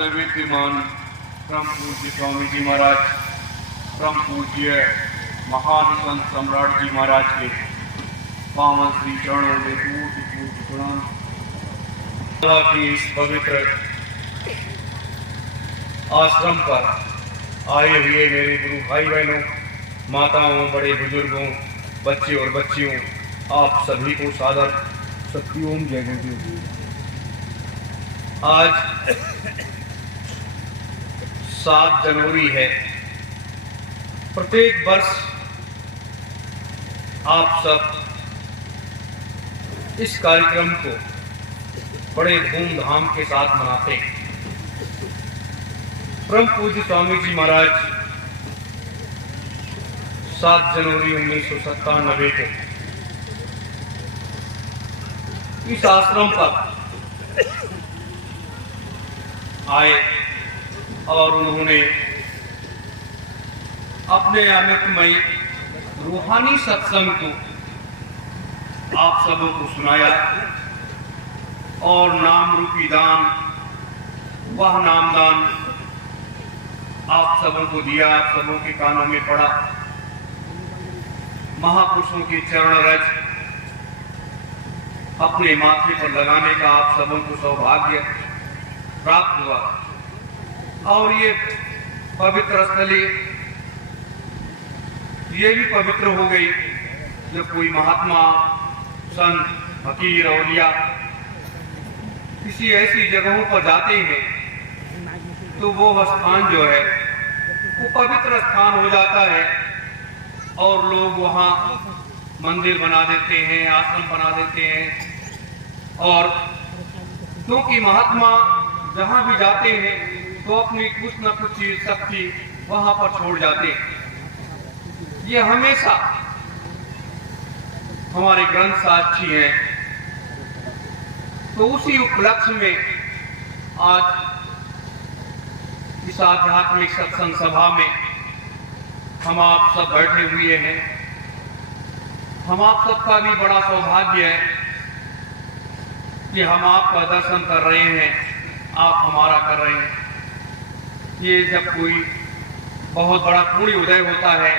सर्वविद्यमान परम पूज्य स्वामी जी महाराज, परम पूज्य महान संत सम्राट जी महाराज के पावन श्री चरणों में पूज्य पूज्य प्रणाम। की इस पवित्र आश्रम पर आए हुए मेरे गुरु भाई बहनों, माताओं, बड़े बुजुर्गों, बच्चे और बच्चियों, आप सभी को सादर सत्योम जय गुरु। आज 7 जनवरी है। प्रत्येक वर्ष आप सब इस कार्यक्रम को बड़े धूमधाम के साथ मनाते हैं। परम पूज्य स्वामी जी महाराज 7 जनवरी 1997 को इस आश्रम पर आए और उन्होंने अपने अमृतमय रूहानी सत्संग को आप सबों को सुनाया और नाम रूपी दान, वह नामदान आप सबों को दिया, आप सबों के कानों में पड़ा। महापुरुषों के चरण रज अपने माथे पर लगाने का आप सबों को सौभाग्य प्राप्त हुआ और ये पवित्र स्थली ये भी पवित्र हो गई। जब कोई महात्मा, संत, फकीर, औलिया किसी ऐसी जगहों पर जाते हैं तो वो स्थान जो है वो पवित्र स्थान हो जाता है और लोग वहाँ मंदिर बना देते हैं, आश्रम बना देते हैं। और क्योंकि महात्मा जहाँ भी जाते हैं तो अपनी कुछ न कुछ चीज शक्ति वहाँ पर छोड़ जाते हैं। ये हमेशा हमारे ग्रंथ साक्षी हैं। तो उसी उपलक्ष्य में आज इस आध्यात्मिक सत्संग सभा में हम आप सब बैठे हुए हैं। हम आप सबका भी बड़ा सौभाग्य है कि हम आपका दर्शन कर रहे हैं, आप हमारा कर रहे हैं। ये जब कोई बहुत बड़ा पुण्य उदय होता है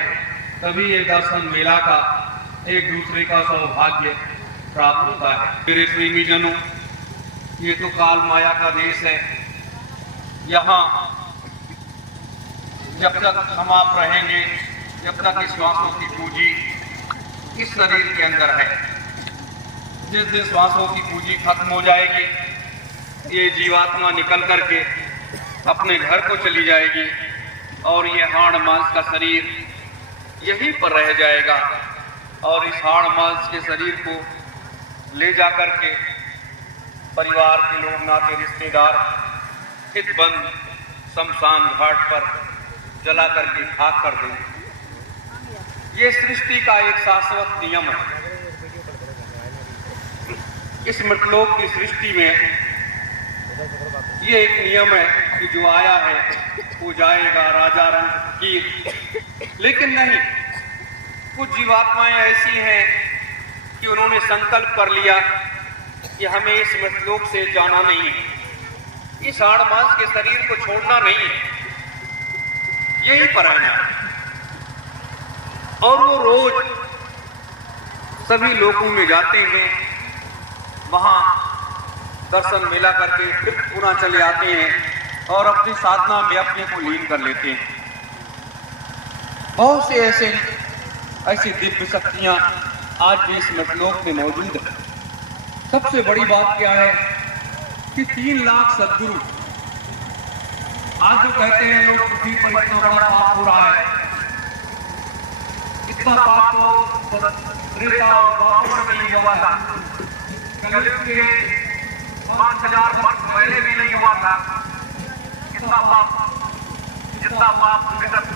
तभी ये दर्शन मेला का एक दूसरे का सौभाग्य प्राप्त होता है। मेरे प्रेमी जनों, ये तो काल माया का देश है। यहाँ जब तक हम आप रहेंगे, जब तक इस श्वासों की पूंजी इस शरीर के अंदर है, जिस दिन श्वासों की पूंजी खत्म हो जाएगी, ये जीवात्मा निकल करके अपने घर को चली जाएगी और ये हाड़ मांस का शरीर यहीं पर रह जाएगा। और इस हाड़ मांस के शरीर को ले जाकर के परिवार के लोग, नाते रिश्तेदार हितबंद शमशान घाट पर जला करके खाक कर देंगे। ये सृष्टि का एक शाश्वत नियम है। इस मृतलोक की सृष्टि में ये एक नियम है कि जो आया है वो जाएगा, राजा रंग की। लेकिन नहीं, कुछ जीवात्माएं ऐसी हैं कि उन्होंने संकल्प कर लिया कि हमें इस मृतलोक से जाना नहीं है, इस हाड़ मांस के शरीर को छोड़ना नहीं है, यहीं पर रहना है। और वो रोज सभी लोकों में जाते हैं, वहां दर्शन मेला करके फिर पुनः चले आते हैं और अपनी साधना में अपने को लीन कर लेते हैं। बहुत से ऐसी दिव्य शक्तियां आज भी इस मृतलोक में मौजूद है। सबसे बड़ी बात क्या है कि 3 लाख सद्गुरु, आज जो कहते हैं लोग पृथ्वी पर इतना बड़ा पाप हो रहा है, इतना पाप तो त्रेता और द्वापर में नहीं हुआ था, कलयुग के 5000 वर्ष पहले भी नहीं हुआ था। इतना पाप, जितना पाप विगत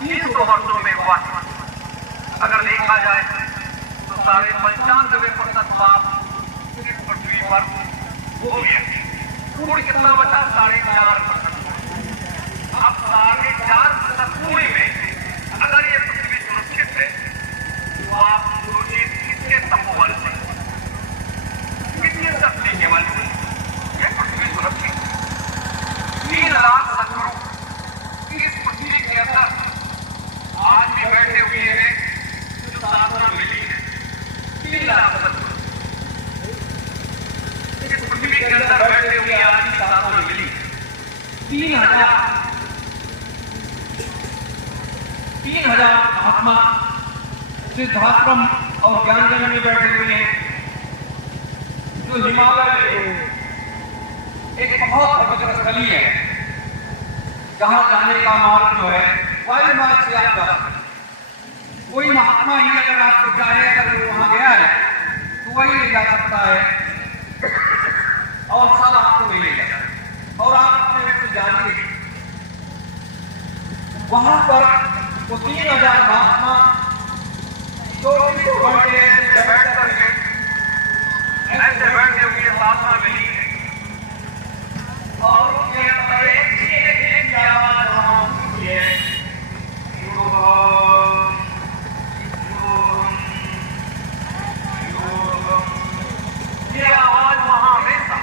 300 वर्षों में हुआ था। अगर देखा जाए तो 95% पाप इस पृथ्वी पर हो गया। कूड़ कितना बचा? 4.5%। अब 4.5% कूड़े में अगर ये पृथ्वी सुरक्षित है तो आप सोचिए किसके तपोबल से, कितनी शक्ति के बल से ये पृथ्वी सुरक्षित। 3000 महात्मा सिद्धाश्रम और ज्ञानगंज में बैठे हुए हैं, जो हिमालय में एक बहुत पवित्र स्थली है, जहां जाने का मार्ग जो है वायु मार्ग से आप जा सकते हैं। कोई महात्मा ही अगर आपको चाहे, अगर वो वहां गया है तो वही ले जा सकता है और सब आपको नहीं ले जाता, और आप अपने व्यक्ति जानिए। वहां पर वो 3000 महात्मा तो ऐसे बैठे हुए साधना में ही है, और एक आवाज वहां होती है, ये आवाज वहां हमेशा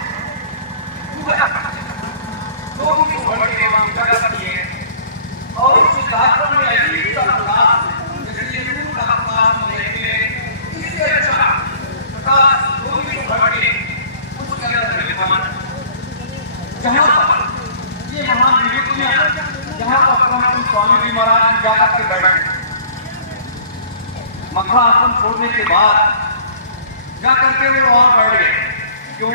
तो भी करती है। और उस सिद्धाश्रम में ऐसी जैसे गुरु का प्रकाश देखते, इससे अच्छा प्रकाश जो भी भटके उसके अंदर विद्यमान, जहां पर ये महान विभूतियां, जहां पर परम स्वामी जी महाराज जाकर के बैठे, मखा आश्रम छोड़ने के बाद जाकर के वो वहां बैठ गए। क्यों?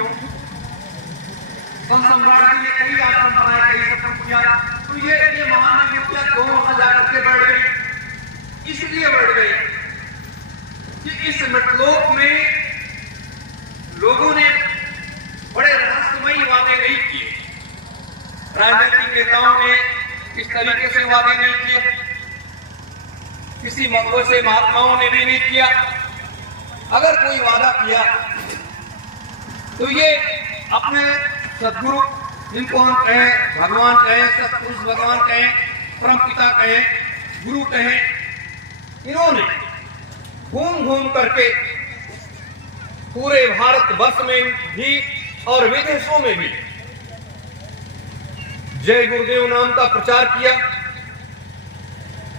सम्राट जी ने कई आश्रम बनाए, कई सब किया, तो ये महान विभूतियां दोनों जाकर के बैठ गए। इसलिए बैठ गए कि इस मृतलोक में लोगों ने बड़े रहस्यमयी वादे नहीं किए, राजनीतिक नेताओं ने इस तरीके से वादे नहीं किए, किसी मत से महात्माओं ने भी नहीं किया। अगर कोई वादा किया तो ये अपने सदगुरु, जिनको हम कहें भगवान कहें, सतपुरुष भगवान कहें, परम पिता कहें, गुरु कहें, इन्होंने घूम घूम करके पूरे भारत वर्ष में भी और विदेशों में भी जय गुरुदेव नाम का प्रचार किया,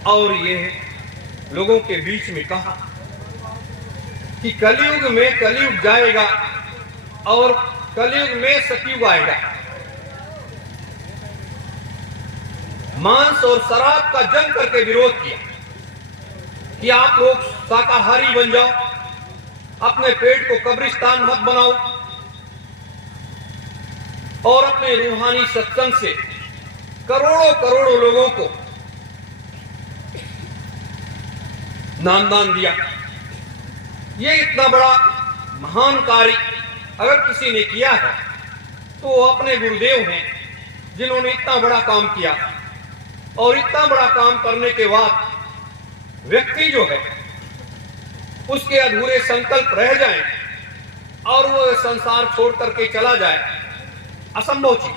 और ये लोगों के बीच में कहा कि कलयुग में कलयुग जाएगा और कलयुग में सतयुग आएगा। मांस और शराब का जम करके विरोध किया कि आप लोग शाकाहारी बन जाओ, अपने पेट को कब्रिस्तान मत बनाओ, और अपने रूहानी सत्संग से करोड़ों करोड़ों लोगों को नामदान दिया। ये इतना बड़ा महान कार्य अगर किसी ने किया है तो वो अपने गुरुदेव हैं, जिन्होंने इतना बड़ा काम किया। और इतना बड़ा काम करने के बाद व्यक्ति जो है उसके अधूरे संकल्प रह जाएं और वो संसार छोड़ करके चला जाए, असंभव चीज।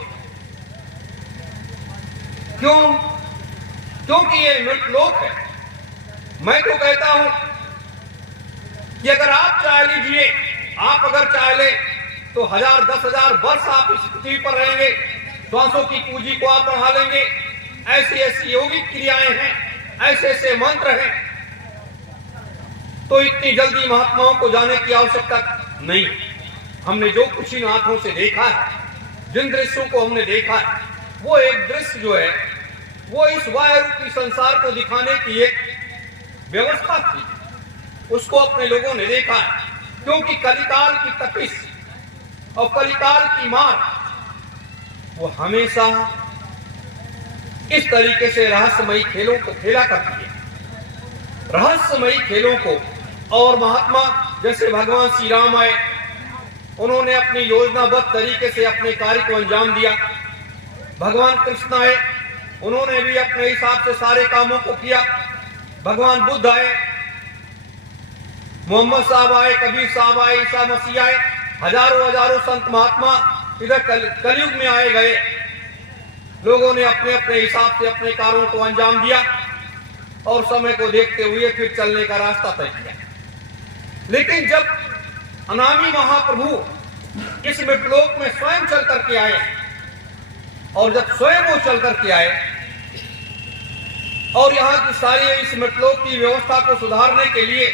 क्यों? क्योंकि ये मृतलोक है। मैं तो कहता हूं कि अगर आप चाह लीजिए, आप अगर चाह ले तो 1000 10,000 वर्ष आप इस पृथ्वी पर रहेंगे, श्वासों की पूंजी को आप बढ़ा लेंगे। ऐसी ऐसी योगिक क्रियाएं हैं, ऐसे ऐसे मंत्र हैं, तो इतनी जल्दी महात्माओं को जाने की आवश्यकता नहीं। हमने जो कुछ इन आंखों से देखा है, जिन दृश्यों को हमने देखा है, वो एक दृश्य जो है वो इस वायु रूपी संसार को दिखाने की एक व्यवस्था थी, उसको अपने लोगों ने देखा है। क्योंकि कलिकाल की तपिश और कलिकाल की मार वो हमेशा इस तरीके से रहस्यमयी खेलों को खेला करती है, रहस्यमयी खेलों को। और महात्मा जैसे भगवान श्री राम आए, उन्होंने अपनी योजनाबद्ध तरीके से अपने कार्य को अंजाम दिया। भगवान कृष्ण आए, उन्होंने भी अपने हिसाब से सारे कामों को किया। भगवान बुद्ध आए, मोहम्मद साहब आए, कबीर साहब आए, ईसा मसीह आए, हजारों हजारों संत महात्मा इधर कलयुग में आए गए। लोगों ने अपने अपने हिसाब से अपने कार्यों को अंजाम दिया और समय को देखते हुए फिर चलने का रास्ता तय किया। लेकिन जब अनामी महाप्रभु इस मृतलोक में स्वयं चल करके आए, और जब स्वयं वो चल करके आए और यहाँ की सारी इस मृतलोक की व्यवस्था को सुधारने के लिए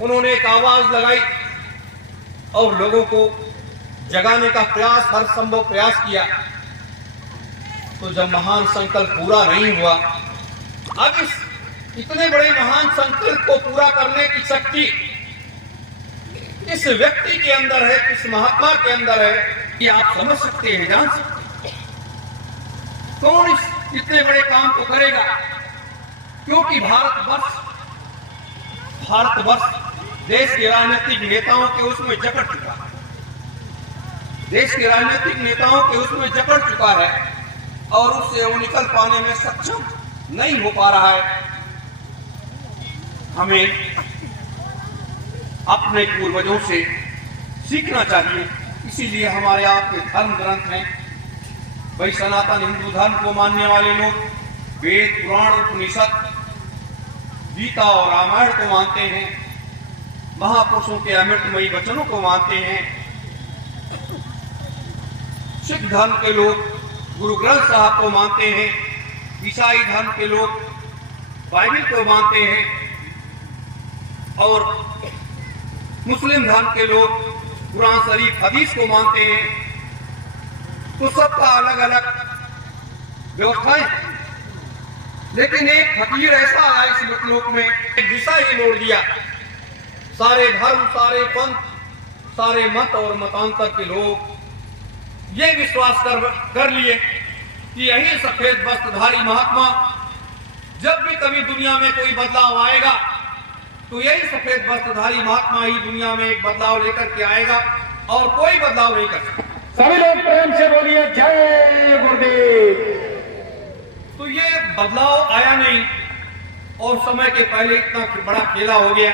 उन्होंने एक आवाज लगाई और लोगों को जगाने का प्रयास, हर संभव प्रयास किया। तो जब महान संकल्प पूरा नहीं हुआ, अब इस इतने बड़े महान संकल्प को पूरा करने की शक्ति इस व्यक्ति के अंदर है, इस महात्मा के अंदर है, कि आप समझ सकते हैं, जान सकते हैं। कौन इस इतने बड़े काम को करेगा? क्योंकि भारतवर्ष देश के राजनीतिक नेताओं के उसमें जकड़ चुका है, देश के राजनीतिक नेताओं के उसमें जकड़ चुका है और उससे वो निकल पाने में सक्षम नहीं हो पा रहा है। हमें अपने पूर्वजों से सीखना चाहिए। इसीलिए हमारे आपके धर्म ग्रंथ हैं, भाई सनातन हिंदू धर्म को मानने वाले लोग वेद, पुराण, उपनिषद, गीता और रामायण को मानते हैं, महापुरुषों के अमृतमयी वचनों को मानते हैं। सिख धर्म के लोग गुरु ग्रंथ साहब को मानते हैं, ईसाई धर्म के लोग बाइबल को मानते हैं और मुस्लिम धर्म के लोग कुरान शरीफ, हदीस को मानते हैं। तो सबका अलग अलग व्यवस्थाएं, लेकिन एक फकीर ऐसा आया इस लोक में, एक दिशा ही मोड़ दिया। सारे धर्म, सारे पंथ, सारे मत और मतांतर के लोग ये विश्वास कर लिए कि यही सफेद वस्त्रधारी महात्मा, जब भी कभी दुनिया में कोई बदलाव आएगा तो यही सफेद वस्त्रधारी महात्मा ही दुनिया में एक बदलाव लेकर के आएगा और कोई बदलाव नहीं कर सकता। सभी लोग प्रेम से बोलिए जय गुरुदेव। तो ये बदलाव आया नहीं और समय के पहले इतना बड़ा खेला हो गया।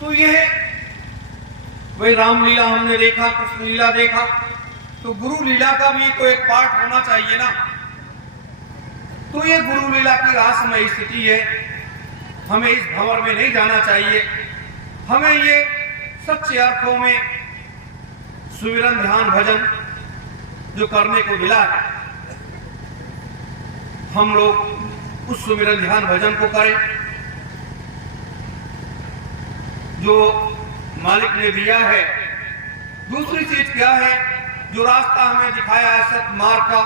तो ये वही रामलीला हमने देखा, कृष्ण लीला देखा, तो गुरु लीला का भी तो एक पार्ट होना चाहिए ना। तो ये गुरु लीला की रहस्यमय स्थिति है, हमें इस भंवर में नहीं जाना चाहिए। हमें ये सच्चे अर्थों में सुमिरन, ध्यान, भजन जो करने को मिला है, हम लोग उस सुमिरन, ध्यान, भजन को करें जो मालिक ने दिया है। दूसरी चीज क्या है? जो रास्ता हमें दिखाया है सतमार्ग का,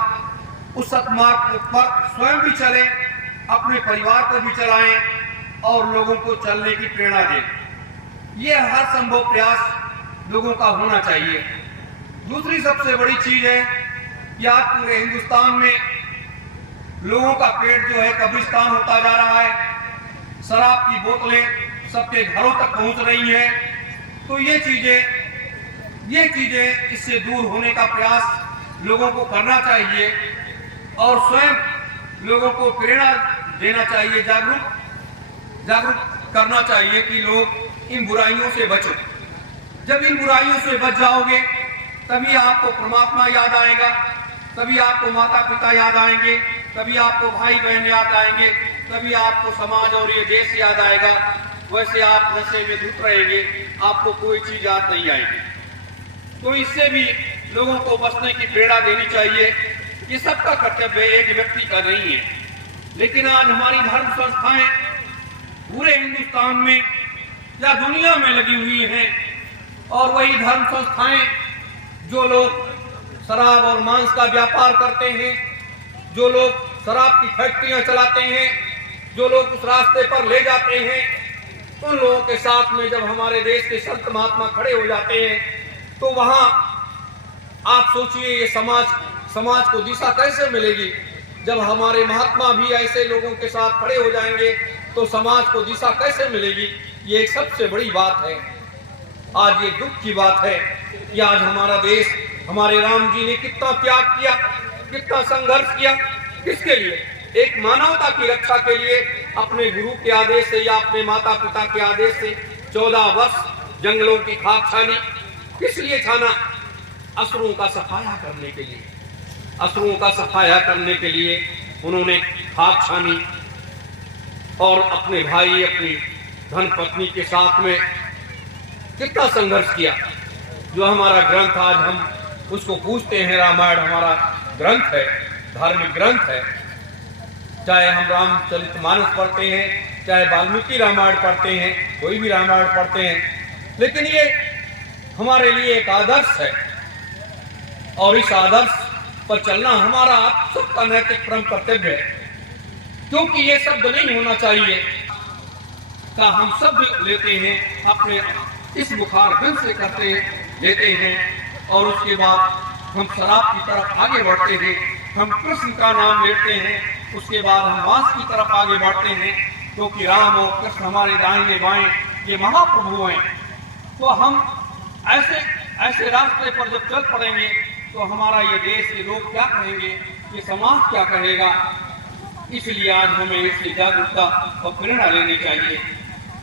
उस सतमार्ग पर स्वयं भी चले, अपने परिवार को भी चलाएं और लोगों को चलने की प्रेरणा दें। यह हर संभव प्रयास लोगों का होना चाहिए। दूसरी सबसे बड़ी चीज है कि आज पूरे हिंदुस्तान में लोगों का पेट जो है कब्रिस्तान होता जा रहा है। शराब की बोतलें सबके घरों तक पहुंच रही हैं। तो ये चीजें इससे दूर होने का प्रयास लोगों को करना चाहिए और स्वयं लोगों को प्रेरणा देना चाहिए, जागरूक करना चाहिए कि लोग इन बुराइयों से बचो। जब इन बुराइयों से बच जाओगे तभी आपको परमात्मा याद आएगा, तभी आपको माता पिता याद आएंगे, तभी आपको भाई बहन याद आएंगे, तभी आपको समाज और ये देश याद आएगा। वैसे आप नशे में धुत रहेंगे, आपको कोई चीज याद नहीं आएगी। तो इससे भी लोगों को बचने की प्रेरणा देनी चाहिए। ये सबका कर्तव्य एक व्यक्ति का नहीं है। लेकिन आज हमारी धर्म संस्थाएं पूरे हिंदुस्तान में या दुनिया में लगी हुई हैं और वही धर्म संस्थाएं जो लोग शराब और मांस का व्यापार करते हैं, जो लोग शराब की फैक्ट्रियां चलाते हैं, जो लोग उस रास्ते पर ले जाते हैं, उन लोगों के साथ में जब हमारे देश के संत महात्मा खड़े हो जाते हैं तो वहां आप सोचिए ये समाज को दिशा कैसे मिलेगी। जब हमारे महात्मा भी ऐसे लोगों के साथ खड़े हो जाएंगे तो समाज को दिशा कैसे मिलेगी। ये एक सबसे बड़ी बात है। आज ये दुख की बात है कि आज हमारा देश, हमारे राम जी ने कितना त्याग किया, कितना संघर्ष किया, किसके लिए? एक मानवता की रक्षा के लिए। अपने गुरु के आदेश से या अपने माता पिता के आदेश से 14 वर्ष जंगलों की खाक छानी। किस लिए छाना? असुरों का सफाया करने के लिए। असुरों का सफाया करने के लिए उन्होंने खाक छानी और अपने भाई, अपनी धन पत्नी के साथ में कितना संघर्ष किया। जो हमारा ग्रंथ आज हम उसको पूछते हैं, रामायण हमारा ग्रंथ है, धार्मिक ग्रंथ है। चाहे हम रामचरितमानस पढ़ते हैं, चाहे वाल्मीकि रामायण पढ़ते हैं, कोई भी रामायण पढ़ते हैं, लेकिन ये हमारे लिए एक आदर्श है और इस आदर्श पर चलना हमारा आप सबका नैतिक परम कर्तव्य है। क्योंकि ये शब्द नहीं होना चाहिए का हम शब्द लेते हैं, अपने इस बुखार दिल से करते लेते हैं और उसके बाद हम शराब की तरफ आगे बढ़ते हैं, हम कृष्ण का नाम लेते हैं, उसके बाद हम मांस की तरफ आगे बढ़ते हैं, क्योंकि राम और कृष्ण हमारे दाहिने बाएं ये महाप्रभु हैं। तो हम ऐसे रास्ते पर जब चल पड़ेंगे तो हमारा ये देश के लोग क्या कहेंगे, ये समाज क्या कहेगा। इसलिए आज हमें इससे जागरूकता और प्रेरणा लेनी चाहिए।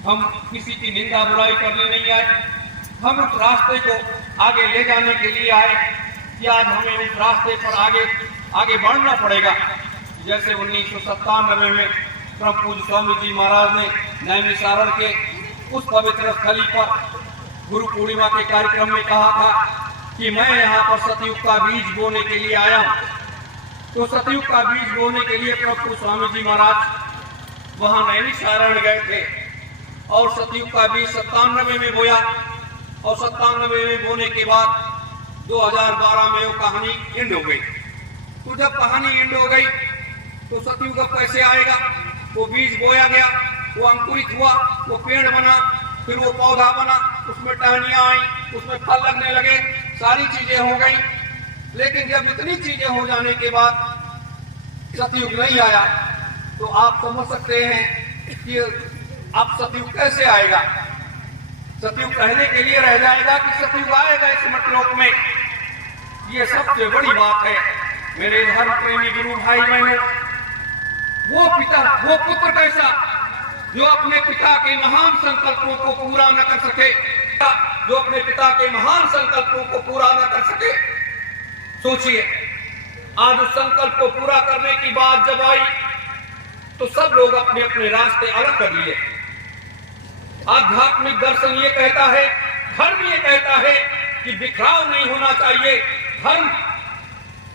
हम किसी की निंदा बुराई करने नहीं आए, हम उस रास्ते को आगे ले जाने के लिए आए कि आज हमें उस रास्ते पर आगे बढ़ना पड़ेगा। जैसे 1997 में परम पूज्य स्वामी जी महाराज ने नैमिषारण के उस पवित्र स्थली पर गुरु पूर्णिमा के कार्यक्रम में कहा था कि मैं यहाँ पर सतयुग का बीज बोने के लिए आया हूँ। तो सतयुग का बीज बोने के लिए परम पूज्य स्वामी जी महाराज वहाँ नैमिषारण गए थे और सतयुग का बीज 97 में बोया और 97 में बोने के बाद 2012 में वो कहानी एंड हो गई। तो जब कहानी एंड हो गई तो सतयुग अब कैसे आएगा। वो बीज बोया गया, वो अंकुरित हुआ, वो पेड़ बना, फिर वो पौधा बना, उसमें टहनियां आई, उसमें फल लगने लगे, सारी चीजें हो गई। लेकिन जब इतनी चीजें हो जाने के बाद सतयुग नहीं आया तो आप समझ सकते हैं कि अब सतयुग कैसे आएगा। सतयुग कहने के लिए रह जाएगा कि सतयुग आएगा इस मटलोक में। ये सबसे बड़ी बात है मेरे धर्म प्रेमी गुरु भाई बहनों। वो पिता, वो पुत्र कैसा जो अपने पिता के महान संकल्पों को पूरा न कर सके, जो अपने पिता के महान संकल्पों को पूरा न कर सके। सोचिए, आज उस संकल्प को पूरा करने की बात जब आई तो सब लोग अपने अपने रास्ते अलग कर लिए। आध्यात्मिक दर्शन ये कहता है, धर्म ये कहता है कि बिखराव नहीं होना चाहिए।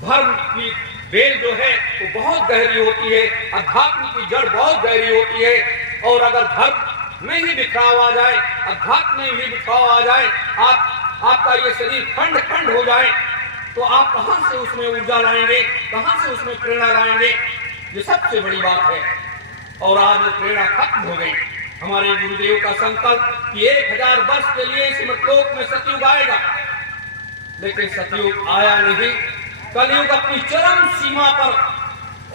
धर्म की बेल जो है वो बहुत गहरी होती है, अध्यात्म की जड़ बहुत गहरी होती है। और अगर धर्म में ही बिखराव आ जाए, अध्यात्म में ही बिखराव आ जाए, आपका ये शरीर खंड खंड हो जाए तो आप कहां से उसमें ऊर्जा लाएंगे, कहां से उसमें प्रेरणा लाएंगे। ये सबसे बड़ी बात है। और आज वो प्रेरणा खत्म हो गई। हमारे गुरुदेव का संकल्प कि 1000 वर्ष के लिए इस मटलोक में सतयुग आएगा, लेकिन सतयुग आया नहीं। कलयुग अपनी चरम सीमा पर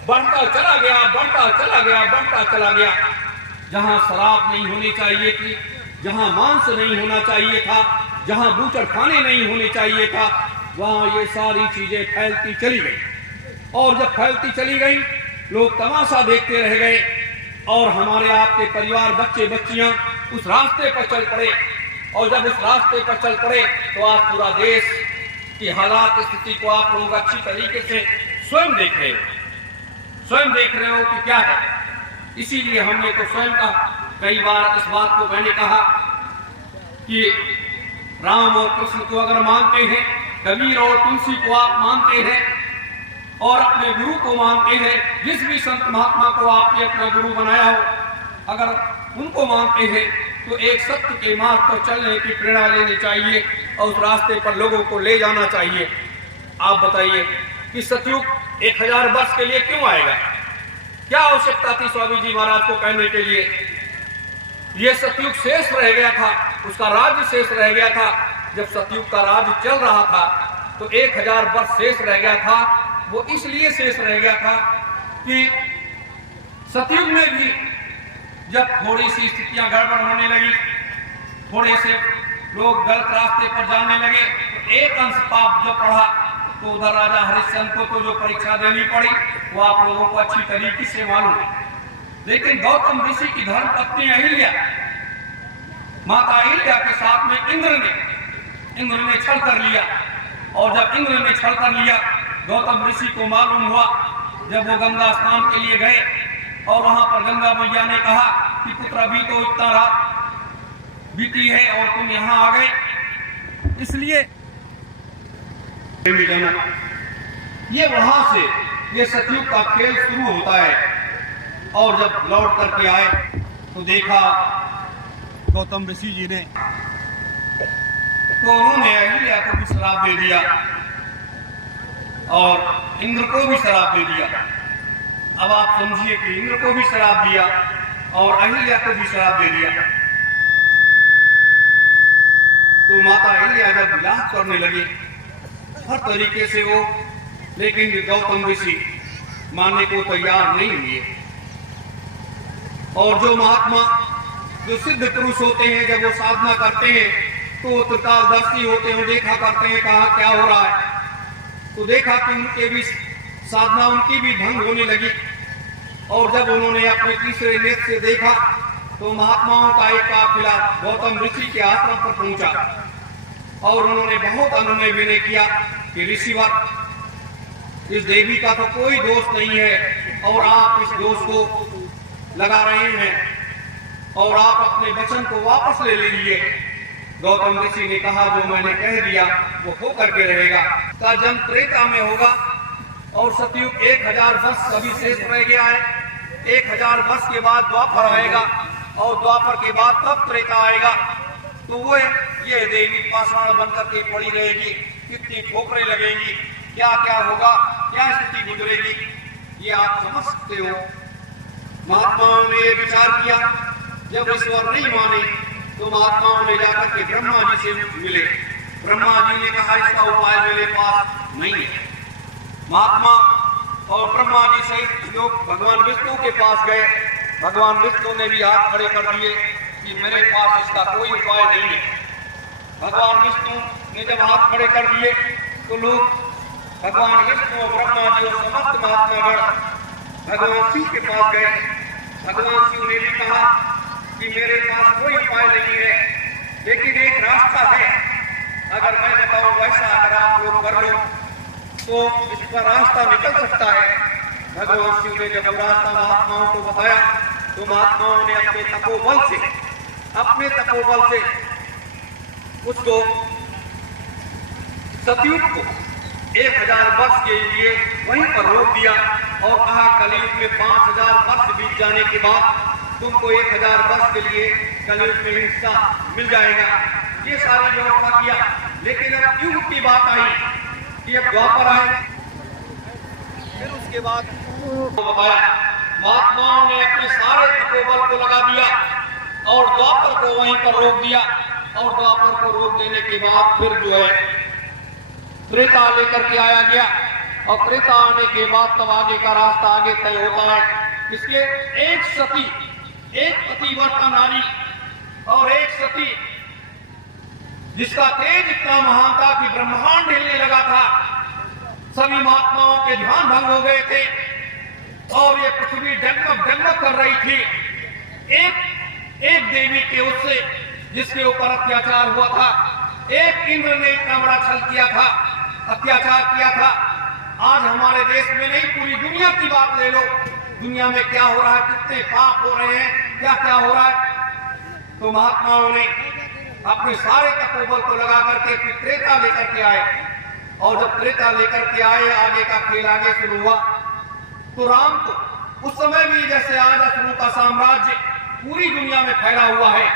बढ़ता चला गया, बढ़ता चला गया, बढ़ता चला गया। जहां शराब नहीं होनी चाहिए थी, जहां मांस नहीं होना चाहिए था, जहां बूचड़ खाने नहीं होने चाहिए था, वहां ये सारी चीजें फैलती चली गई। और जब फैलती चली गई लोग तमाशा देखते रह गए और हमारे आपके परिवार, बच्चे बच्चियां उस रास्ते पर चल पड़े। और जब उस रास्ते पर चल पड़े तो आप पूरा देश की हालात, स्थिति को आप लोग अच्छी तरीके से स्वयं देख रहे हो कि क्या है। इसीलिए हमने तो स्वयं कहा, कई बार इस बात को मैंने कहा कि राम और कृष्ण को अगर मानते हैं, कबीर और तुलसी को आप मानते हैं और अपने गुरु को मानते हैं, जिस भी संत महात्मा को आपने अपना गुरु बनाया हो, अगर उनको मानते हैं तो एक सत्य के मार्ग पर चलने की प्रेरणा लेनी चाहिए और उस रास्ते पर लोगों को ले जाना चाहिए। आप बताइए कि सतयुग 1000 वर्ष के लिए क्यों आएगा? क्या आवश्यकता थी स्वामी जी महाराज को कहने के लिए? यह सतयुग शेष रह गया था, उसका राज्य शेष रह गया था। जब सतयुग का राज्य चल रहा था तो 1000 वर्ष शेष रह गया था। वो इसलिए शेष रह गया था कि सतयुग में भी जब थोड़ी सी स्थितियां गड़बड़ होने लगी, थोड़े से लोग गलत रास्ते पर जाने लगे, तो एक अंश पाप जब पढ़ा तो उधर राजा हरिश्चंद्र को तो जो परीक्षा देनी पड़ी वो आप लोगों को अच्छी तरीके से मालूम है। लेकिन गौतम ऋषि की धर्म पत्नी अहिल्या, माता अहिल्या के साथ में इंद्र ने छल कर लिया। और जब इंद्र ने छल कर लिया, गौतम ऋषि को मालूम हुआ। जब वो गंगा स्नान के लिए गए और वहां पर गंगा मैया ने कहा कि पुत्र अभी तो इतना रात बीती है और तुम यहाँ आ गए, इसलिए ये वहां से ये सतयुग का खेल शुरू होता है। और जब लौट करके आए तो देखा गौतम ऋषि जी ने, तो उन्होंने अहिल्या को भी श्राप दे दिया और इंद्र को भी श्राप दे दिया। अब आप समझिए कि इंद्र को भी श्राप दिया और अहिल्या को भी श्राप दे दिया। तो माता अहिल्या जब विलास करने लगी हर तरीके से वो, लेकिन गौतम ऋषि मानने को तैयार नहीं हुए। और जो महात्मा, जो सिद्ध पुरुष होते हैं, जब वो साधना करते हैं तो वो त्रिकालदर्शी होते हैं, देखा करते हैं कहाँ क्या हो रहा है। तो देखा कि उनके भी साधना उनकी भी भंग होने लगी। और जब उन्होंने अपने तीसरे नेत्र से देखा तो महात्माओं का एक काफिला गौतम ऋषि के आश्रम पर पहुंचा और उन्होंने बहुत अनुनय विनय किया कि ऋषिवर, इस देवी का तो कोई दोष नहीं है और आप इस दोष को लगा रहे हैं और आप अपने वचन को वापस ले लीजिए। गौतम ऋषि ने कहा, जो मैंने कह दिया वो हो करके रहेगा। का जन्म त्रेता में होगा और सतयुग 1000 वर्ष अभी शेष रह गया है। 1000 वर्ष के बाद द्वापर आएगा और द्वापर के बाद तब त्रेता आएगा। तो वो ये देवी पाषाण बनकर के पड़ी रहेगी, कितनी ठोकरें लगेंगी, क्या क्या होगा, क्या स्थिति गुजरेगी, ये आप समझ सकते हो। महात्माओं ने ये विचार किया, जब ईश्वर नहीं माने तो महात्माओं ने जाकर के ब्रह्मा जी से मिले। ब्रह्मा जी ने कहा, इसका उपाय मेरे पास नहीं है। महात्मा और ब्रह्मा जी सहित लोग भगवान विष्णु के पास गए। भगवान विष्णु ने भी हाथ खड़े कर दिए कि मेरे पास इसका कोई उपाय नहीं है। भगवान विष्णु ने जब हाथ खड़े कर दिए तो लोग भगवान विष्णु और ब्रह्मा जी और समस्त महात्मागण भगवान शिव के पास गए। भगवान शिव ने भी कहा कि मेरे पास कोई उपाय नहीं है, लेकिन एक रास्ता है, अगर मैं बताऊं वैसा अगर आप लोग कर लो तो इसका रास्ता निकल सकता है। भगवान शिव ने जब रास्ता महात्माओं को बताया तो महात्माओं ने अपने तपोबल से उसको सतयुग को 1000 वर्ष के लिए वहीं पर रोक दिया और कहा, कलयुग में 5000 वर्ष बीत जाने के बाद तुमको 1000 वर्ष के लिए कलयुग में हिस्सा मिल जाएगा। ये सारी व्यवस्था किया, लेकिन अब युग की बात आई कि अब द्वापर आए। फिर उसके बाद बताया, महात्माओं ने अपने सारे तपोबल को लगा दिया और द्वापर को वहीं पर रोक दिया। और द्वापर को रोक देने के बाद फिर जो है त्रेता लेकर के आया गया और त्रेता आने के बाद तब आगे का रास्ता आगे तय होता है। इसलिए एक सती, एक पतिव्रता नारी और एक सती जिसका तेज इतना महान था कि ब्रह्मांड हिलने लगा था। सभी महात्माओं के ध्यान भंग हो गए थे और ये पृथ्वी डगमग कर रही थी। एक देवी के उससे जिसके ऊपर अत्याचार हुआ था, एक इंद्र ने इतना बड़ा छल किया था, अत्याचार किया था। आज हमारे देश में नहीं, पूरी दुनिया की बात ले लो, दुनिया में क्या हो रहा है, कितने पाप हो रहे हैं, क्या क्या हो रहा है। तो महात्माओं ने अपने सारे तपोबल को लगा करके फिर त्रेता लेकर के आए और जब त्रेता लेकर के आए, आगे का खेल आगे शुरू हुआ। तो राम को उस समय भी जैसे आज असुरों का साम्राज्य पूरी दुनिया में फैला हुआ है,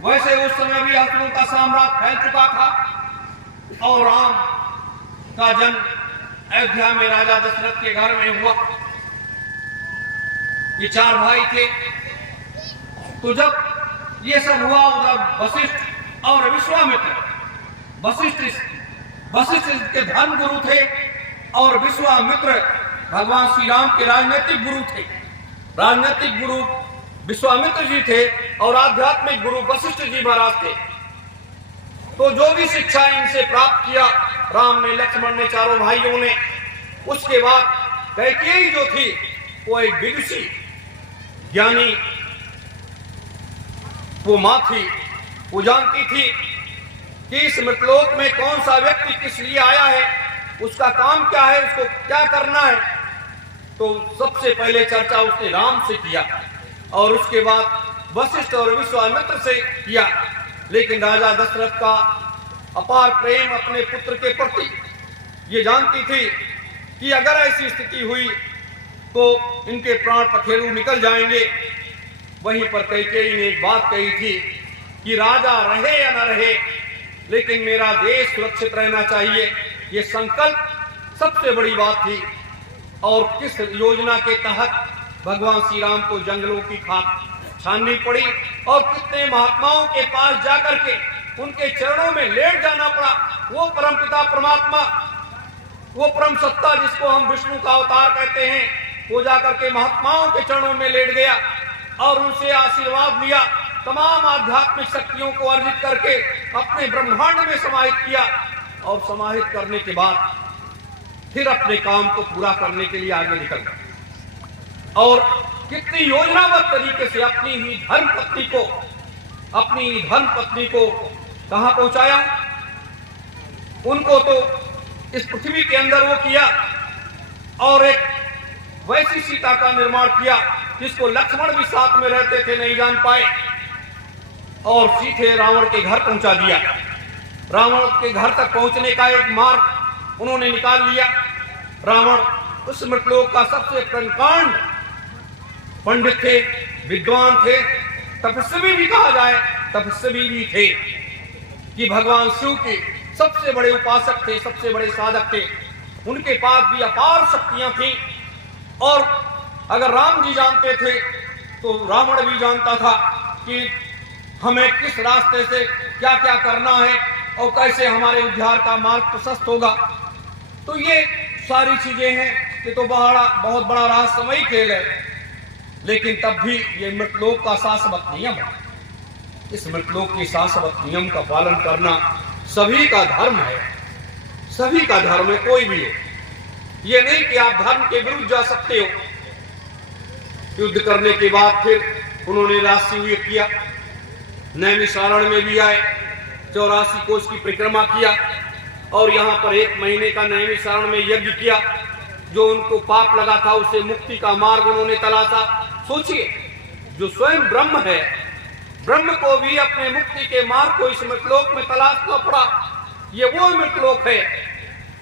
वैसे उस समय भी असुरों का साम्राज्य फैल चुका था और राम का जन्म अयोध्या में राजा दशरथ के घर में हुआ। ये 4 भाई थे। तो जब ये सब हुआ, उधर वशिष्ठ और विश्वामित्र, वशिष्ठ के धर्म गुरु थे और विश्वामित्र भगवान श्री राम के राजनीतिक गुरु थे। राजनीतिक गुरु विश्वामित्र जी थे और आध्यात्मिक गुरु वशिष्ठ जी महाराज थे। तो जो भी शिक्षा इनसे प्राप्त किया राम ने, लक्ष्मण ने, चारों भाइयों ने, उसके बाद कैकेयी जो थी वो एक विदुषी ज्ञानी वो मां थी। वो जानती थी कि इस मृतलोक में कौन सा व्यक्ति किस लिए आया है, उसका काम क्या है, उसको क्या करना है। तो सबसे पहले चर्चा उसने राम से किया और उसके बाद वशिष्ठ और विश्वामित्र से किया। लेकिन राजा दशरथ का अपार प्रेम अपने पुत्र के प्रति, ये जानती थी कि अगर ऐसी स्थिति हुई तो इनके प्राण पखेरु निकल जाएंगे। वहीं पर कैकेयी ने एक बात कही थी कि राजा रहे या न रहे, लेकिन मेरा देश सुरक्षित रहना चाहिए। ये संकल्प सबसे बड़ी बात थी। और किस योजना के तहत भगवान श्री राम को जंगलों की खाक छाननी पड़ी और कितने महात्माओं के पास जाकर के उनके चरणों में लेट जाना पड़ा। वो परमपिता परमात्मा, वो परम सत्ता जिसको हम विष्णु का अवतार कहते हैं, वो जाकर के महात्माओं के चरणों में लेट गया और उनसे आशीर्वाद लिया। तमाम आध्यात्मिक शक्तियों को अर्जित करके अपने ब्रह्मांड में समाहित किया और समाहित करने के बाद फिर अपने काम को पूरा करने के लिए आगे निकल गए और कितनी योजनाबद्ध तरीके से अपनी ही धर्म पत्नी को कहां पहुंचाया। उनको तो इस पृथ्वी के अंदर वो किया और एक वैसी सीता का निर्माण किया जिसको लक्ष्मण भी साथ में रहते थे नहीं जान पाए और सीधे रावण के घर पहुंचा दिया। रावण के घर तक पहुंचने का एक मार्ग उन्होंने निकाल लिया। रावण उस मृतलोक का सबसे प्रकांड पंडित थे, विद्वान थे, तपस्वी भी कहा जाए, तपस्वी भी थे कि भगवान शिव के सबसे बड़े उपासक थे, सबसे बड़े साधक थे। उनके पास भी अपार शक्तियां थी और अगर राम जी जानते थे तो रावण भी जानता था कि हमें किस रास्ते से क्या क्या करना है और कैसे हमारे उद्धार का मार्ग प्रशस्त होगा। तो ये सारी चीजें हैं, ये तो बहुत बड़ा रहस्यमयी खेल है, लेकिन तब भी ये मृतलोक का शाश्वत नियम है। इस मृतलोक के शाश्वत नियम का पालन करना सभी का धर्म है, सभी का धर्म है, कोई भी हो। ये नहीं कि आप धर्म के विरुद्ध जा सकते हो। युद्ध करने के बाद फिर उन्होंने राष्ट्रीय किया, नैमिषारण्य में भी आए, 84 कोस की परिक्रमा किया और यहाँ पर 1 महीने का नैमिषारण्य में यज्ञ किया। जो उनको पाप लगा था उसे मुक्ति का मार्ग उन्होंने तलाशा। सोचिए, जो स्वयं ब्रह्म है, ब्रह्म को भी अपने मुक्ति के मार्ग को इस मृतलोक में तलाशना पड़ा। ये वो मृतलोक है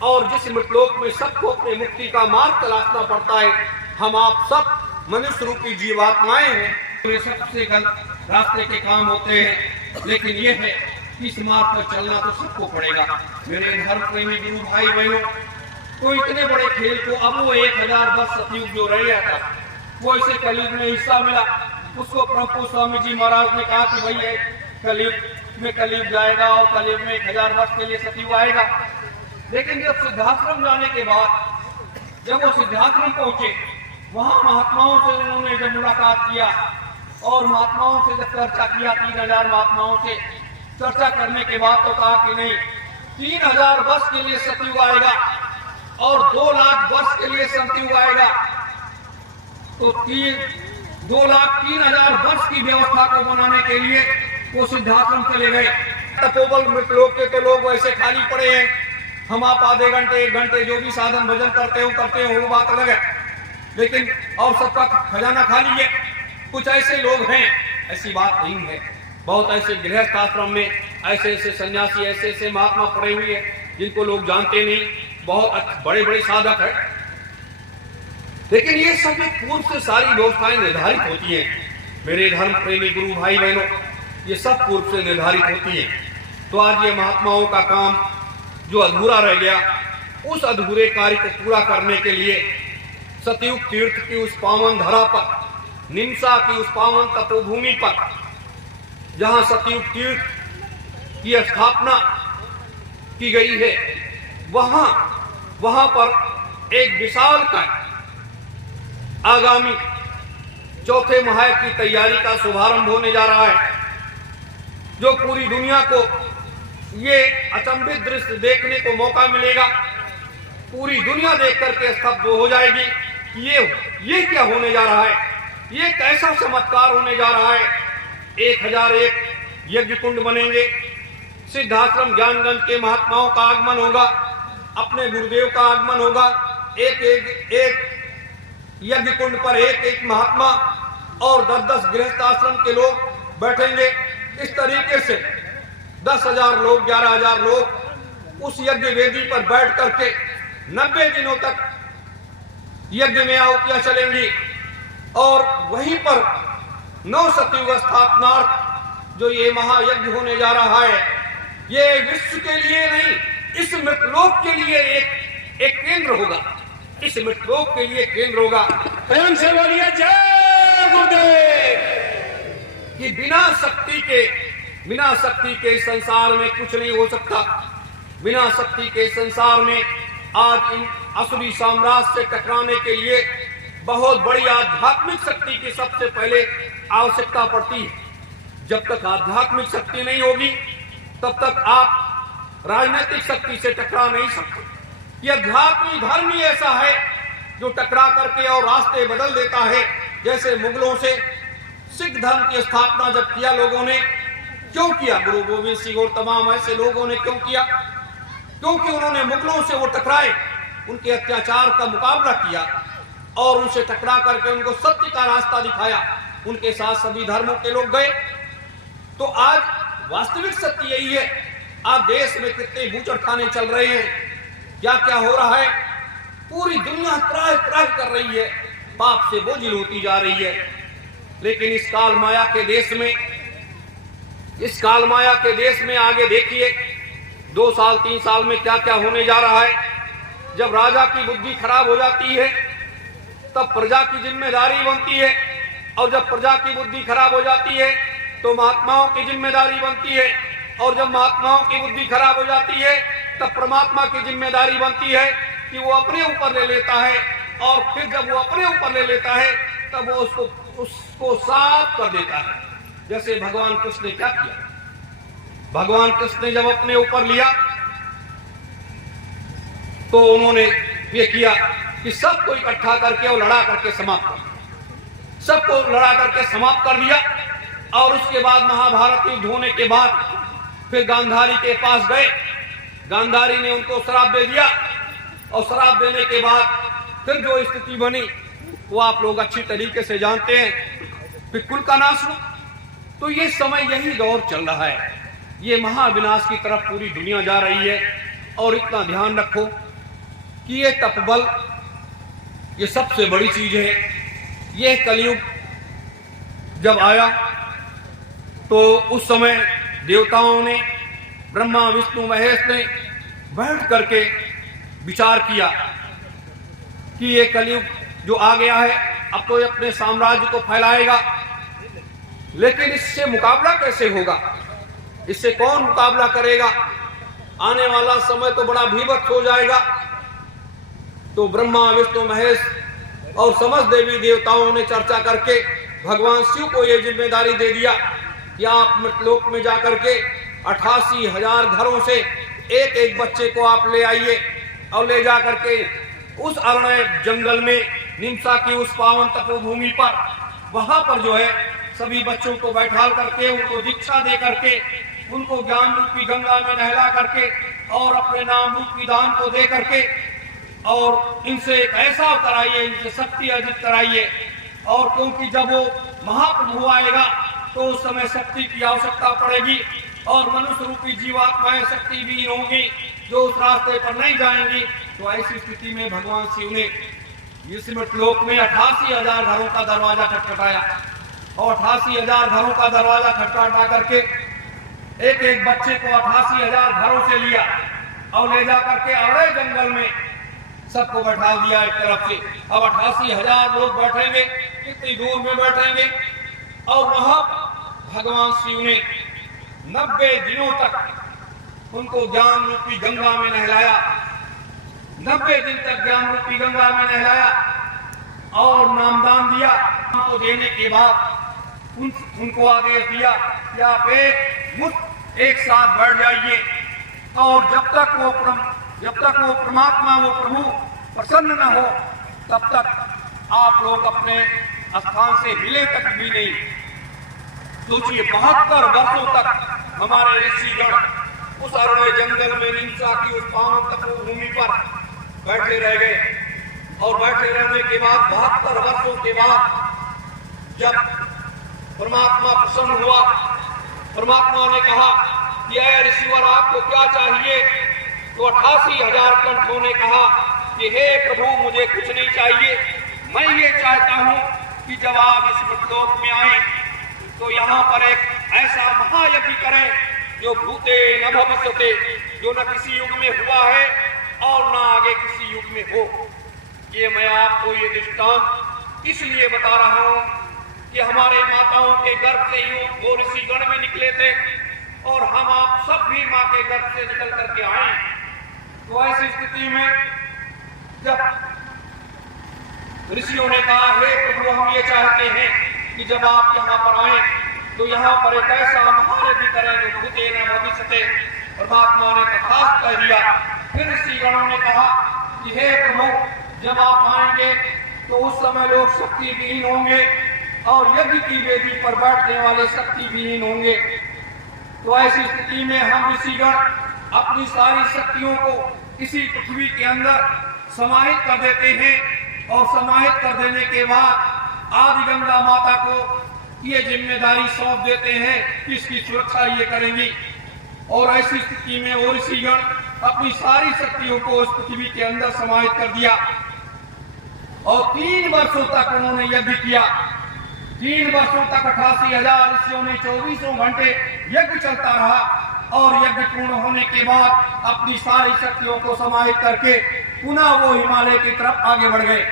और जिस मृतलोक में सबको अपने मुक्ति का मार्ग तलाशना पड़ता है। हम आप सब मनुष्य रूपी जीवात्माएं हैं, ये सबसे गलत रास्ते के काम होते हैं, लेकिन ये है इस मार्ग पर चलना तो सबको पड़ेगा। मेरे धर्म प्रेमी गुरु भाई बहनों, तो इतने बड़े खेल को अब वो 1000 वर्ष सतयुग जो रह गया था, वो इसे कलयुग में हिस्सा मिला। उसको प्रभु स्वामी जी महाराज ने कहा कि भाई कलयुग में कलयुग जाएगा और कलयुग में 1000 वर्ष के लिए सतयुग आएगा। लेकिन जब सिद्धाश्रम जाने के बाद जब वो सिद्धाश्रम पहुंचे, वहां महात्माओं से उन्होंने जब मुलाकात किया और महात्माओं से जब चर्चा किया, 3000 महात्माओं से चर्चा करने के बाद तो कहा कि नहीं, 3000 वर्ष के लिए सतयुग आएगा और 2 लाख वर्ष के लिए सतयुग आएगा। तो 2 लाख 3000 वर्ष की व्यवस्था को बनाने के लिए वो सिद्धाश्रम चले गए। तपोबल मृतलोक के तो लोग वैसे खाली पड़े हैं, हम आप आधे घंटे 1 घंटे जो भी साधन भजन करते हो वो बात अलग है, लेकिन और सबका खजाना खाली है। कुछ ऐसे लोग हैं, ऐसी बात नहीं है। बहुत ऐसे गृहस्थ आश्रम में ऐसे सन्यासी, ऐसे महात्मा पड़े हुए हैं जिनको लोग जानते नहीं, बहुत बड़े बड़े साधक है। लेकिन ये सब पूर्व से सारी व्यवस्थाएं निर्धारित होती हैं। मेरे धर्म प्रेमी गुरु भाई बहनों, ये सब पूर्व से निर्धारित होती हैं। तो आज ये महात्माओं का काम जो अधूरा रह गया, उस अधूरे कार्य को पूरा करने के लिए सतयुग तीर्थ की उस पावन धरा पर, निमसा की उस पावन तपोभूमि पर, जहां सतयुग तीर्थ की स्थापना की गई है, वहां पर एक विशाल का आगामी 4थे महायज्ञ की तैयारी का शुभारंभ होने जा रहा है, जो पूरी दुनिया को ये अचंभित दृश्य देखने को मौका मिलेगा। पूरी दुनिया देख करके स्तब्ध हो जाएगी कि ये क्या होने जा रहा है, ये कैसा चमत्कार होने जा रहा है। 1001 यज्ञ कुंड बनेंगे, सिद्धाश्रम ज्ञानगंज के महात्माओं का आगमन होगा, अपने गुरुदेव का आगमन होगा। एक यज्ञ कुंड पर एक महात्मा और 10 गृहस्थ आश्रम के लोग बैठेंगे। इस तरीके से 10,000 लोग, 11,000 लोग उस यज्ञ वेदी पर बैठ करके 90 दिनों तक यज्ञ में आहुतियां चलेंगी और वहीं पर 9 सतयुग स्थापनार्थ जो ये महायज्ञ होने जा रहा है, ये विश्व के लिए नहीं, इस मृतलोक के लिए एक केंद्र होगा। इस मृतलोक के लिए केंद्र होगा। प्रेम से बोलिए जय गुरुदेव। कि बिना शक्ति के संसार में कुछ नहीं हो सकता। बिना शक्ति के संसार में आज इन असुरी साम्राज्य से टकराने के लिए बहुत बड़ी आध्यात्मिक शक्ति की सबसे पहले आवश्यकता पड़ती है। जब तक आध्यात्मिक शक्ति नहीं होगी तब तक आप राजनीतिक शक्ति से टकरा नहीं सकते। यह अध्यात्मिक धर्म ही ऐसा है जो टकरा करके और रास्ते बदल देता है। जैसे मुगलों से सिख धर्म की स्थापना जब किया लोगों ने, क्यों किया? गुरु गोविंद सिंह और तमाम ऐसे लोगों ने क्यों किया? क्योंकि उन्होंने मुगलों से वो टकराए, उनके अत्याचार का मुकाबला किया और उनसे टकरा करके उनको सत्य का रास्ता दिखाया। उनके साथ सभी धर्मों के लोग गए। तो आज वास्तविक सत्य यही है। आज देश में कितने बूचड़ खाने चल रहे हैं, क्या क्या हो रहा है। पूरी दुनिया त्राह त्राह कर रही है, पाप से बोझिल होती जा रही है। लेकिन इस काल माया के देश में आगे देखिए 2 साल 3 साल में क्या क्या होने जा रहा है। जब राजा की बुद्धि खराब हो जाती है तब प्रजा की जिम्मेदारी बनती है, और जब प्रजा की बुद्धि खराब हो जाती है तो महात्माओं की जिम्मेदारी बनती है, और जब महात्माओं की बुद्धि खराब हो जाती है तब परमात्मा की जिम्मेदारी बनती है कि वो अपने ऊपर ले लेता है। और फिर जब वो अपने ऊपर ले लेता है तब वो उसको साफ कर देता है। जैसे भगवान कृष्ण ने क्या किया? भगवान कृष्ण ने जब अपने ऊपर लिया तो उन्होंने ये किया कि सबको इकट्ठा करके और लड़ा करके समाप्त कर दिया। सबको लड़ा करके समाप्त कर दिया। और उसके बाद महाभारत युद्ध होने के बाद फिर गांधारी के पास गए। गांधारी ने उनको श्राप दे दिया, और श्राप देने के बाद फिर जो स्थिति बनी वो आप लोग अच्छी तरीके से जानते हैं। फिर कुल का नाश हुआ। तो ये समय, यही दौर चल रहा है। ये महाविनाश की तरफ पूरी दुनिया जा रही है। और इतना ध्यान रखो कि ये तपबल, ये सबसे बड़ी चीज है। ये कलयुग जब आया तो उस समय देवताओं ने, ब्रह्मा विष्णु महेश ने बैठ करके विचार किया कि ये कलयुग जो आ गया है अब तो ये अपने साम्राज्य को फैलाएगा, लेकिन इससे मुकाबला कैसे होगा? इससे कौन मुकाबला करेगा? आने वाला समय तो बड़ा भीभत्स हो जाएगा। तो ब्रह्मा विष्णु महेश और समस्त देवी देवताओं ने चर्चा करके भगवान शिव को यह जिम्मेदारी दे दिया कि आप मृतलोक में जाकर के 88,000 घरों से एक एक बच्चे को आप ले आइए, और ले जा करके उस अरण्य जंगल में, निमसा की उस पावन तपोभूमि पर, वहां पर जो है सभी बच्चों को बैठा करके, उनको दीक्षा दे करके, उनको ज्ञान रूपी गंगा में नहला करके और अपने नाम रूपी दान को दे करके, और इनसे ऐसा कराइए, इनसे शक्ति अर्जित कराइए। और क्योंकि जब वो महाप्रभु आएगा तो उस समय शक्ति की आवश्यकता पड़ेगी, और मनुष्य रूपी जीवात्माएं शक्ति भी होंगी जो उस रास्ते पर नहीं जाएंगी। तो ऐसी स्थिति में भगवान शिव ने इस मृतलोक में 88,000 घरों का दरवाजा खटखटाया, और 88,000 घरों का दरवाजा खटखटा करके एक एक बच्चे को 88,000 घरों से लिया और ले जा करके अरे जंगल में सबको बैठा दिया एक तरफ से। अब 88,000 लोग बैठेंगे, कितनी दूर में बैठेंगे, और वहां भगवान शिव ने 90 दिनों तक उनको ज्ञान रूपी गंगा में नहलाया। 90 दिन तक ज्ञान रूपी गंगा में नहलाया और नामदान दिया। उनको देने के बाद उनको आदेश दिया कि आप एक साथ बैठ जाइए, और जब तक वो परमात्मा, वो प्रभु प्रसन्न न हो तब तक आप लोग अपने स्थान से हिले तक भी नहीं। सोचिए 72 वर्षों तक हमारे ऋषिगण उस अरण्य जंगल में, निमसा की उस पावन तपोभूमि पर बैठे रह गए, और बैठे रहने के बाद 72 वर्षों के बाद जब परमात्मा प्रसन्न हुआ, परमात्मा ने कहा कि ऐ ऋषिवर आपको क्या चाहिए? तो 88,000 कंठों ने कहा कि हे प्रभु मुझे कुछ नहीं चाहिए, मैं ये चाहता हूँ कि जब आप इस मृतलोक में आए तो यहाँ पर एक ऐसा महायज्ञ करें जो भूते न भविष्यते, जो न किसी युग में हुआ है और न आगे किसी युग में हो। ये मैं आपको ये दृष्टांत इसलिए बता रहा हूं कि हमारे माताओं के गर्भ से ही वो ऋषिगण भी निकले थे और हम आप सब भी माँ के गर्भ से निकल करके आए। तो ऐसी स्थिति में जब ऋषियों ने कहा, हे प्रभु, हम ये चाहते हैं कि जब आप यहाँ पर आए तो यहाँ पर एक ऐसा महान भी करें जो भूते न भविष्यते। परमात्मा ने तथास्तु कह दिया। फिर ऋषिगणों ने कहा कि हे प्रभु, जब आप आएंगे तो उस समय लोग शक्तिविहीन होंगे और यज्ञ की वेदी पर बैठने वाले शक्तिविहीन होंगे। तो ऐसी स्थिति में हम ऋषिगण अपनी सारी शक्तियों को इसी पृथ्वी के अंदर समाहित कर देते हैं और समाहित कर देने के बाद आदि गंगा माता को ये जिम्मेदारी सौंप देते हैं कि इसकी सुरक्षा ये करेंगी। और ऐसी स्थिति में वो ऋषिगण अपनी सारी शक्तियों को उस पृथ्वी के अंदर समाहित कर दिया और 3 वर्षों तक उन्होंने यज्ञ किया। 3 वर्षों तक 88,000 ऋषियों ने 24 घंटे यज्ञ चलता रहा और यज्ञ पूर्ण होने के बाद अपनी सारी शक्तियों को समाहित करके पुनः वो हिमालय की तरफ आगे बढ़ गए।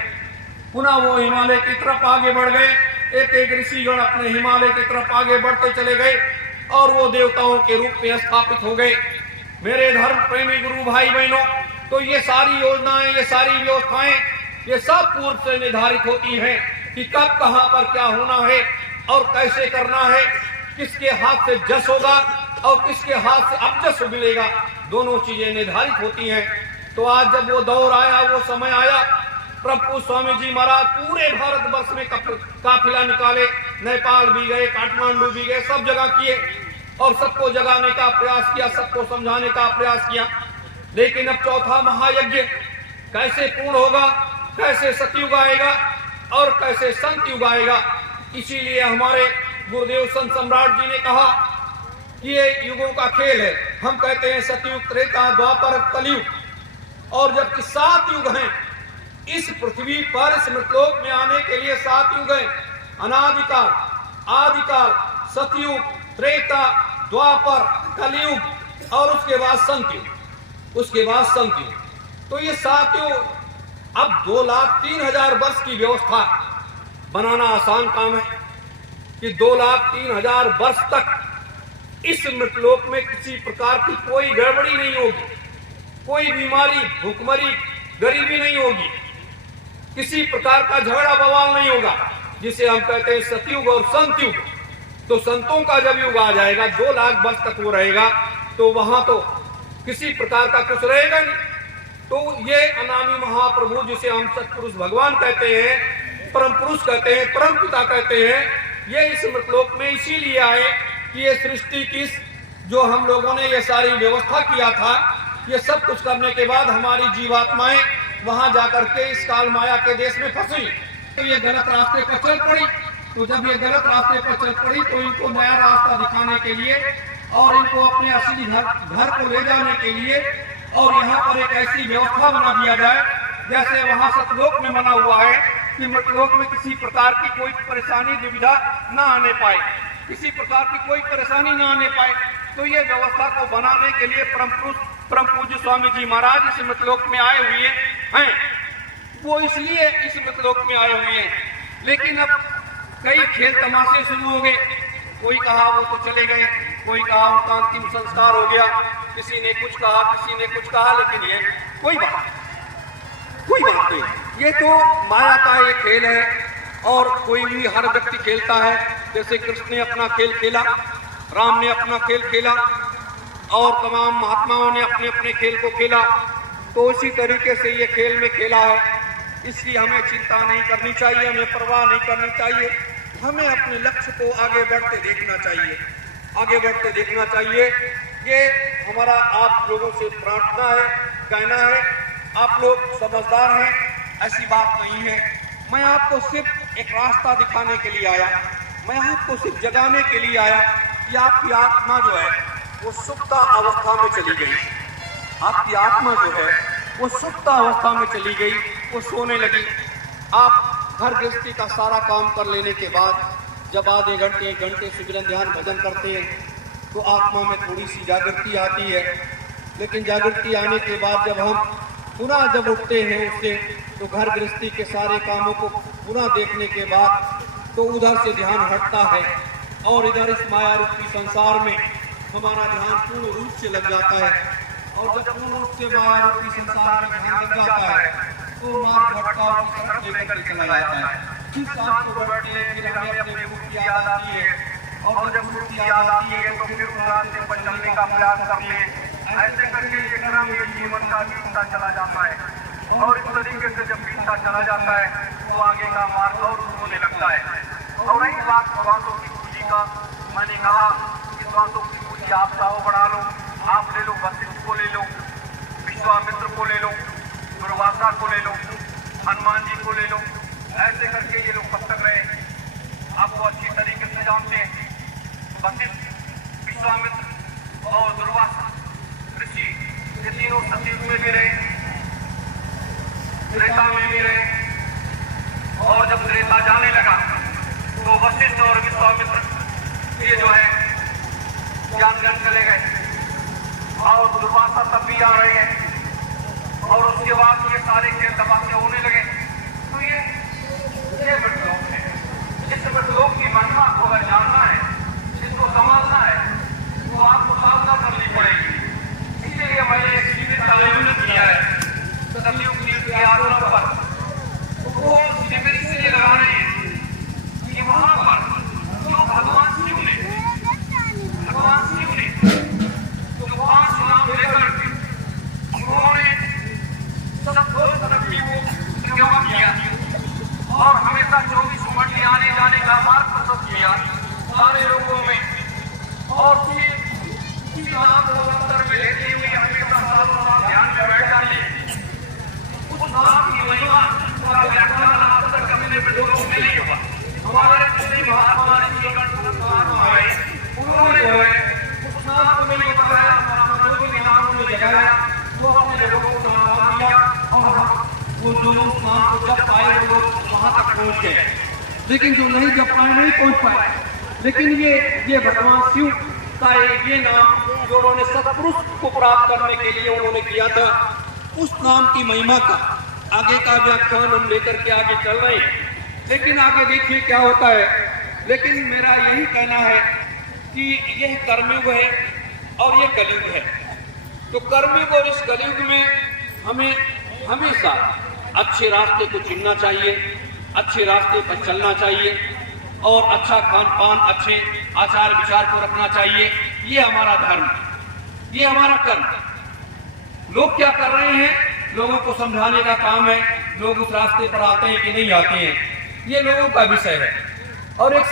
पुनः वो हिमालय की तरफ आगे बढ़ गए। एक एक ऋषिगण अपने हिमालय की तरफ आगे बढ़ते चले गए और वो देवताओं के रूप में स्थापित हो गए। मेरे धर्म प्रेमी गुरु भाई बहनों, तो ये सारी योजनाएं, ये सारी व्यवस्थाएं, ये सब पूर्व से निर्धारित होती हैं कि कब कहां पर क्या होना है और कैसे करना है, किसके हाथ से जस होगा और किसके हाथ से अपजस मिलेगा, दोनों चीजें निर्धारित होती हैं। तो आज जब वो दौर आया, वो समय आया, प्रभु स्वामी जी महाराज पूरे भारतवर्ष में काफिला निकाले, नेपाल भी गए, काठमांडू भी गए, सब जगह किए और सबको जगाने का प्रयास किया, सबको समझाने का प्रयास किया। लेकिन अब चौथा महायज्ञ कैसे पूर्ण होगा, कैसे सतयुग आएगा और कैसे संत युग आएगा। इसीलिए हमारे गुरुदेव संत सम्राट जी ने कहा कि ये युगों का खेल है। हम कहते हैं सतयुग, त्रेता, द्वापर, कलयुग, और जबकि 7 युग हैं इस पृथ्वी पर, इस मृतलोक में आने के लिए 7 युग हैं। अनादिकाल, आदिकाल, सतयुग, त्रेता, द्वापर, कलयुग और उसके बाद संतयुग, उसके बाद संतयुग। तो ये 7 युग, अब 2,03,000 वर्ष की व्यवस्था बनाना आसान काम है कि 2,03,000 वर्ष तक इस मृतलोक में किसी प्रकार की कोई गड़बड़ी नहीं होगी, कोई बीमारी, भूखमरी, गरीबी नहीं होगी, किसी प्रकार का झगड़ा बवाल नहीं होगा, जिसे हम कहते हैं सतयुग और संतयुग। तो संतों का जब युग आ जाएगा, 2 लाख वर्ष तक वो रहेगा, तो वहां तो किसी प्रकार का कुछ रहेगा नहीं। तो ये अनामी महाप्रभु, जिसे हम सतपुरुष भगवान कहते हैं, परम पुरुष कहते हैं, परम पिता कहते हैं, ये इस मृतलोक में इसीलिए आए कि ये सृष्टि की जो हम लोगों ने ये सारी व्यवस्था किया था, ये सब कुछ करने के बाद हमारी जीवात्माएं वहां जाकर के इस काल माया के देश में फंसी, तो ये गलत रास्ते पर चल पड़ी। तो जब ये गलत रास्ते पर चल पड़ी तो इनको नया रास्ता दिखाने के लिए और इनको अपने असली घर को ले जाने के लिए और यहाँ पर एक ऐसी व्यवस्था बना दिया जाए जैसे वहाँ सतलोक में बना हुआ है कि मृतलोक में किसी प्रकार की कोई परेशानी, दुविधा न आने पाए, किसी प्रकार की कोई परेशानी न आने पाए। तो ये व्यवस्था को बनाने के लिए परम पूज्य स्वामी जी महाराज इस मृतलोक में आए हुए हैं। वो इसलिए इस मृतलोक में आए हुए हैं। लेकिन अब कई खेल तमाशे शुरू हो गए। कोई कहा वो तो चले गए, कोई कहा उनका अंतिम संस्कार हो गया, किसी ने कुछ कहा, किसी ने कुछ कहा, लेकिन ये कोई बात नहीं। ये तो माया का एक खेल है और कोई भी, हर व्यक्ति खेलता है। जैसे कृष्ण ने अपना खेल खेला, राम ने अपना खेल खेला और तमाम महात्माओं ने अपने अपने खेल को खेला, तो इसी तरीके से ये खेल में खेला है। इसकी हमें चिंता नहीं करनी चाहिए, हमें परवाह नहीं करनी चाहिए। हमें अपने लक्ष्य को आगे बढ़ते देखना चाहिए, आगे बढ़ते देखना चाहिए। ये हमारा आप लोगों से प्रार्थना है, कहना है। आप लोग समझदार हैं, ऐसी बात नहीं है। मैं आपको सिर्फ एक रास्ता दिखाने के लिए आया, मैं आपको सिर्फ जगाने के लिए आया कि आपकी आत्मा जो है वो सुप्ता अवस्था में चली गई। आपकी आत्मा जो है वो सुप्ता अवस्था में चली गई, वो सोने लगी। आप घर गृहस्थी का सारा काम कर लेने के बाद जब आधे घंटे 1 घंटे सुमिरन ध्यान भजन करते हैं तो आत्मा में थोड़ी सी जागृति आती है। लेकिन जागृति आने के बाद जब हम पुनः जब उठते हैं उससे तो घर गृहस्थी के सारे कामों को पुनः देखने के बाद तो उधर से ध्यान हटता है और इधर इस माया रूपी संसार में हमारा ध्यान पूर्ण रूप से लग जाता है। और जब पूर्ण रूप से माया रूपी संसार में ध्यान लग जाता है तो मार्ग भटकाव की तरफ लेकर के चला जाता है। जिस शाम को बैठते हैं फिर हमें अपने मुख की याद आती है और जब मुख की याद आती है तो फिर उस रास्ते पर चलने का प्रयास करते हैं। ऐसे करके ये क्रम ये जीवन का बीतता चला जाता है और इस तरीके से जब बीतता चला जाता है तो आगे का मार्ग और होने लगता है। और रही बात स्वास्थ्य की पूंजी का, मैंने कहा कि स्वास्थ्य की पूंजी आप चाहो बढ़ा लो, आप ले लो, वशिष्ठ को ले लो, विश्वामित्र को ले लो, दुर्वासा को ले लो, हनुमान जी को ले लो। ऐसे करके ये लोग कब तक रहे आपको अच्छी तरीके से जानते हैं। वशिष्ठ, विश्वामित्र और दुर्वासा ऋषि ये तीनों सतयुग में भी रहे, त्रेता में भी रहे। और जब त्रेता जाने लगा तो वशिष्ठ और विश्वामित्र ये जो है ज्ञान जन चले गए और दुर्वासा तब भी आ रहे हैं। और उसके बाद ये सारे खेल तबाह होने लगे। तो ये मृतलोक है। इस मृतलोक की महिमा को अगर जानना है, इसको समझना है तो आपको साधना करनी पड़ेगी। इसीलिए मैंने सीमित आयोजन किया है सतयुग के आरोप पर। वो शिविर इसलिए लगा रहे हैं कि वहां पर जो भगवान शिव ने जो 5 नाम लेकर के उन्होंने सबको तरक्की को क्यों किया और हमेशा 24 घंटे आने जाने का मार्ग प्रशस्त किया सारे लोगों में। और फिर नाम को अंतर में लेते हुए हमेशा सालों नाम ध्यान में बैठ जाइए। उस नाम की महिमा का व्याख्यान आज तक अपने लोगों में नहीं हुआ। हमारे पिछले महात्मा उन्होंने जो है उस नाम को नहीं बताया, जो भी नाम में जगाया वो अपने लोगों को नाम दिया और वो जो उस नाम को जब पाए वो लोग वहां तक पहुंच गए। लेकिन जो नहीं जब पाए नहीं पहुंच पाए। लेकिन ये भगवान शिव का ये नाम जो उन्होंने सतपुरुष को प्राप्त करने के लिए उन्होंने किया था, उस नाम की महिमा का आगे का व्याख्यान हम लेकर के आगे चल रहे हैं। लेकिन आगे देखिए क्या होता है। लेकिन मेरा यही कहना है कि यह कर्मयुग है और यह कलयुग है। तो कर्मयुग और इस कलयुग में हमें हमेशा अच्छे रास्ते को चुनना चाहिए, अच्छे रास्ते पर चलना चाहिए और अच्छा खान पान, अच्छे आचार विचार को रखना चाहिए। ये हमारा धर्म, ये हमारा कर्म। लोग क्या कर रहे हैं, लोगों को समझाने का काम है। लोग उस रास्ते पर आते हैं कि नहीं आते हैं, ये लोगों का विषय है। और एक